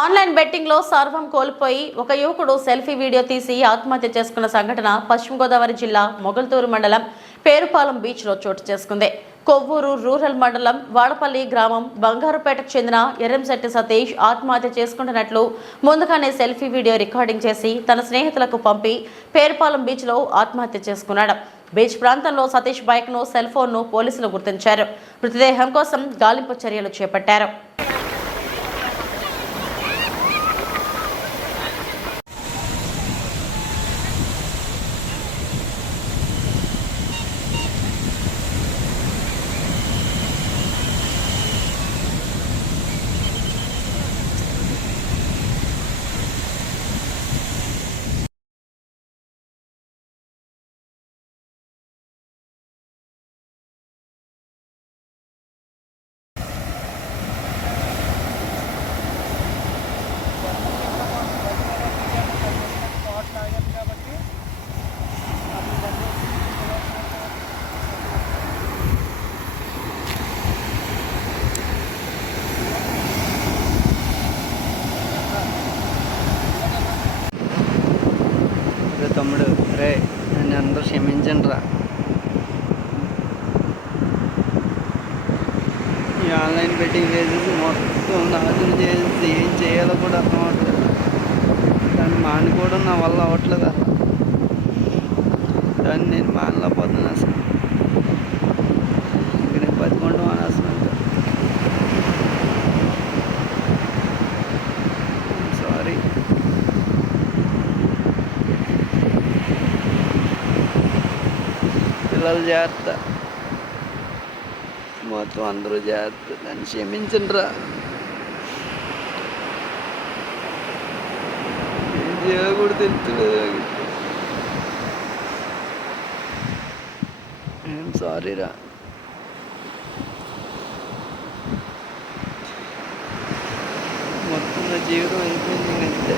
Online betting లో సర్వం కోల్పోయి ఒక యువకుడు సెల్ఫీ వీడియో తీసి ఆత్మహత్య చేసుకున్న సంఘటన పశ్చిమ గోదావరి జిల్లా మొగల్తూరు మండలం పేరుపాలెం బీచ్ లో చోటు చేసుకుంది. కొవ్వూరు రూరల్ మండలం వాడపల్లి గ్రామం బంగారుపేటకు చెందిన ఎర్రంశెట్టి సతీష్ ఆత్మహత్య చేసుకుంటున్నట్లు ముందుగానే సెల్ఫీ వీడియో రికార్డింగ్ చేసి తన స్నేహితులకు పంపి పేరుపాలెం బీచ్ లో ఆత్మహత్య చేసుకున్నాడు. బీచ్ ప్రాంతంలో సతీష్ బైక్ ను సెల్ ఫోన్ ను పోలీసులు గుర్తించారు. మృతదేహం కోసం గాలింపు చర్యలు చేపట్టారు. తమ్ముడు రే నన్ను అందరూ క్షమించండి రా. ఈ ఆన్లైన్ బెట్టింగ్ చేసేసి మొత్తం నాశనం చేసేసి ఏం చేయాలో కూడా అర్థం అవ్వట్లేదు. దాన్ని మానుకోవడం నా వల్ల అవ్వట్లేదు. అసలు దాన్ని నేను మానలేకపోతున్నాను. అసలు నేను బతికొండం అని అసలు సారీ. పిల్లలు జాగ్రత్త, మొత్తం అందరూ జాగ్రత్త. నన్ను క్షమించండి రా. ఏం చేయాలో కూడా తెలుస్తలేదు. సారీ రా. మొత్తం నా జీవితం అయిపోయింది అంతే.